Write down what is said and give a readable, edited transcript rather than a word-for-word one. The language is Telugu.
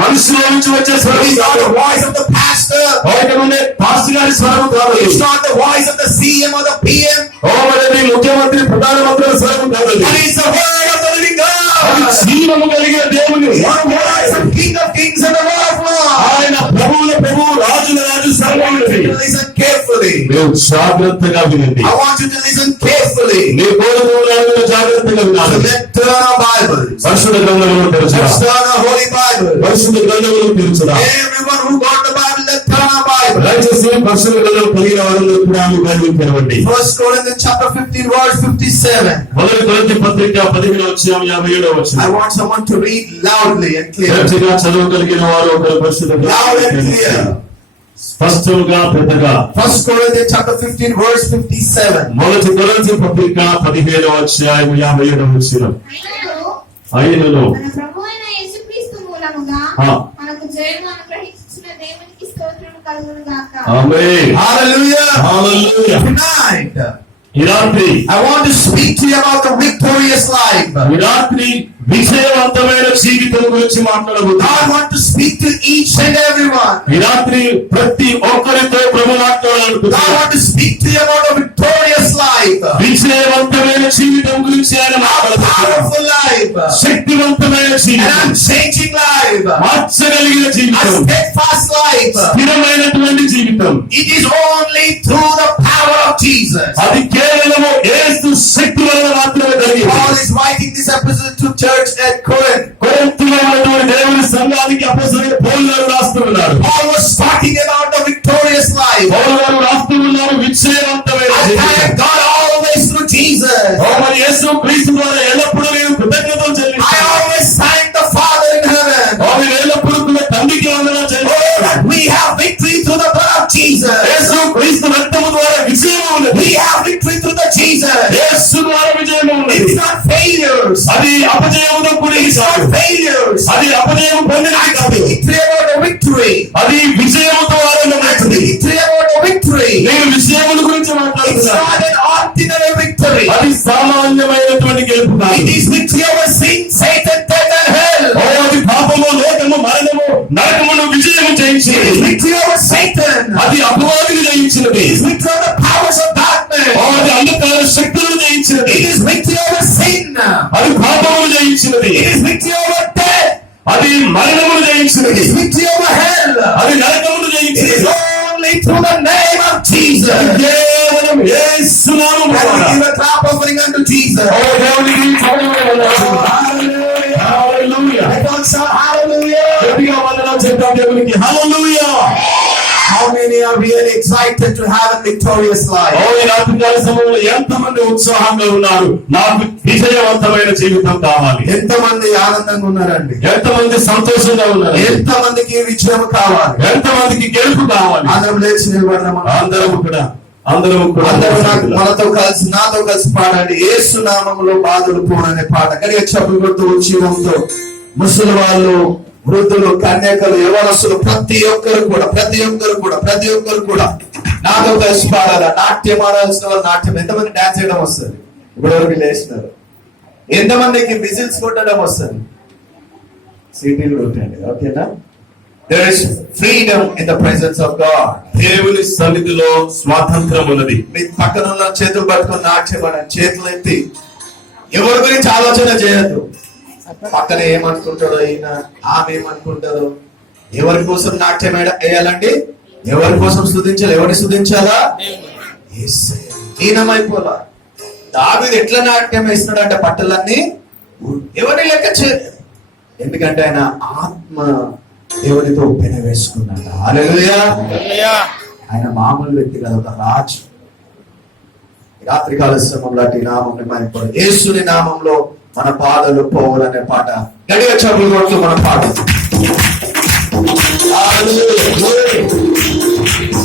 మనుషుల నుంచి వచ్చే స్వరం It's not కాదు. the voice of the pastor. బయట ఉండే పాస్టర్ గారి స్వరం కాదు. It's not the voice of the CM or the PM. అది ముఖ్యమంత్రి ప్రధానమంత్రుల స్వరం కాదు. But it's the word of the living అది God. జీవము కలిగిన దేవుని One voice of King of Kings and the Lord of Lords. ఆయన ప్రభువుల ప్రభువు రాజుల రాజు సర్వోన్నతి. Listen carefully. మీరు జాగ్రత్తగా వినండి. I want you to listen carefully. నీ బోధనలను జాగ్రత్తగా వినాలి. Let's turn our Bibles. పరిశుద్ధ గ్రంథములను తెరచుదా. Let's turn our holy Bible. పరిశుద్ధ గ్రంథములను తెరచుదా. Everyone who got the Bible, let's turn our Bible. దయచేసి పరిశుద్ధ గ్రంథం కలిగిన వారందరూ కూడా మీ బైబిల్ తెరవండి. 1 Corinthians chapter 15 verse 57. మొదటి కొరింథీ పత్రిక 15వ అధ్యాయం 57వ వచనం. I want someone to read loudly and clearly. గట్టిగా చదవగలిగిన వారు ఒకరు పరిశుద్ధ Loud and clear. స్పష్టంగా పెద్దగా. 1 Corinthians chapter 15 verse 57. మొదటి కొరింథీ పత్రిక 15వ అధ్యాయం 57వ వచనం. అయినను మన ప్రభువైన యేసుక్రీస్తు మూలముగా మనకు జయము అనుగ్రహించిన దేవునికి స్తోత్రము కలుగును గాక. ఆమేన్. Hallelujah. హల్లెలూయా. Tonight, ఈ రాత్రి I want to speak to you about the victorious life. ఈ రాత్రి విజయవంతమైన జీవితం గురించి మాట్లాడబోతున్నాను. I want to speak to each and everyone. ఈ రాత్రి ప్రతి ఒక్కరితో ప్రభు I మాట్లాడాలనుకుంటున్నాను. want to speak to you about a victorious life. విజయవంతమైన జీవితం గురించి ఆయన A మాట్లాడుతున్నాడు. powerful life. శక్తివంతమైన An జీవితం, unchanging life. మార్చగలిగిన A జీవితం, steadfast life. స్థిరమైనటువంటి జీవితం. It is only through the power of Jesus. అది కేవలము యేసు శక్తి వలన మాత్రమే కలిగింది. Paul is writing this epistle to church at Corinth. కొరింథీలో ఉన్నటువంటి దేవుని సంఘానికి అపోస్తలుడైన పౌలు గారు రాస్తున్నారు. Paul was talking about the victorious life. పౌలు గారు రాస్తున్నారు విజయవంతమైన I జీవితం. thank God always through Jesus. మరి యేసు క్రీస్తు ద్వారా ఎల్లప్పుడూ నేను కృతజ్ఞతలు I చెల్లిస్తాను. always thank the Father in heaven. మీరు ఎల్లప్పుడూ కూడా తండ్రికి వందనాలు చెల్లిస్తాను. We have victory through the blood of Jesus. యేసు క్రీస్తు రక్తము ద్వారా విజయం ఉన్నది. We have victory through the Jesus. యేసు ద్వారా విజయం ఉన్నది. It's not failures. అది అపజయముతో కూడినది It's not కాదు. failures. అది అపజయం పొందినది కాదు. Victory about the victory. అది విజయముతో ఆరంభమైనది. Victory about the victory. నేను విజయముల గురించి It's మాట్లాడుతున్నాను. not an ordinary victory. అది సామాన్యమైనటువంటి గెలుపు కాదు. It is victory over sin, Satan, death, and hell. అది పాపము, లోకము, మరణము, నరకమును విజయము It is జయించింది. victory over Satan. అది అపవాదిని జయించినది. It is victory over the powers of darkness. అది అంధకార శక్తులను జయించినది. It is victory over sin. అది పాపమును జయించినది. It is victory over death. అది మరణమును It జయించినది. is victory over hell. అది నరకమును It is జయించినది. only through the name of Jesus. కేవలం యేసు నామము And we ద్వారా. give a clap offering unto Jesus. దేవునికి వందనాలు. Hallelujah. Hallelujah. I don't shout hallelujah. గట్టిగా వందనాలు చెప్తాం దేవునికి. హల్లెలూయా. How many are really excited to have a victorious life? ఈ రాత్రికాల సమయంలో ఎంతమంది ఉత్సాహంగా ఉన్నారు? నాకు విజయవంతమైన జీవితం కావాలి. ఎంతమంది ఆనందంగా ఉన్నారండి? ఎంతమంది సంతోషంగా ఉన్నారు? ఎంతమందికి విజయం కావాలి? ఎంతమందికి గెలుపు కావాలి? అందరం లేచి నిలబడదామా? అందరము కూడా అందరూ మనతో కలిసి నాతో కలిసి పాడండి. యేసు నామములో బాధలు పోననే పాట. కడిగా చెప్పులు కొడుతూ ఉత్సవంతో ముసలి వాళ్ళు, వృద్ధులు, కన్యకలు, యవనస్తులు ప్రతి ఒక్కరు కూడా నాతో కలిసి పాడాలి. నాట్యం ఆడాల్సిన వాళ్ళు నాట్యం. ఎంతమంది డాన్స్ చేయడం వస్తుంది? ఇప్పుడు లేచినారు. ఎంతమందికి విజిల్స్ కొట్టడం వస్తుంది? సిటీలు కొట్టండి. ఓకేనా? There is freedom in the presence of God. దేవుని సన్నిధిలో స్వాతంత్రం ఉన్నది. మీ పక్కన ఉన్న చేతులు పట్టుకొని నాట్యమని చేతులు ఎత్తి ఎవరి గురించి ఆలోచన చేయొద్దు. పక్కన ఏమనుకుంటాడో, ఈయన ఆమె ఏమనుకుంటారో. ఎవరి కోసం నాట్యం వేయాలండి? ఎవరి కోసం స్తుతించాలి? ఎవరిని స్తుతించాలా? హీనమైపోలా. దావీదు ఎట్లా నాట్యం వేస్తున్నాడు అంటే పట్టలన్నీ ఎవరిని లెక్క చేయలేదు. ఎందుకంటే ఆయన ఆత్మ దేవునితో పెన వేసుకున్నాడు. హల్లెలూయా. ఆయన మామూలు వ్యక్తి కాదు, ఒక రాజు. రాత్రికాల సమయంలో నామం యేసుని నామంలో మన పాదలు పోవాలనే పాట గడిగా చెప్పులు కొడుతూ మన పాట.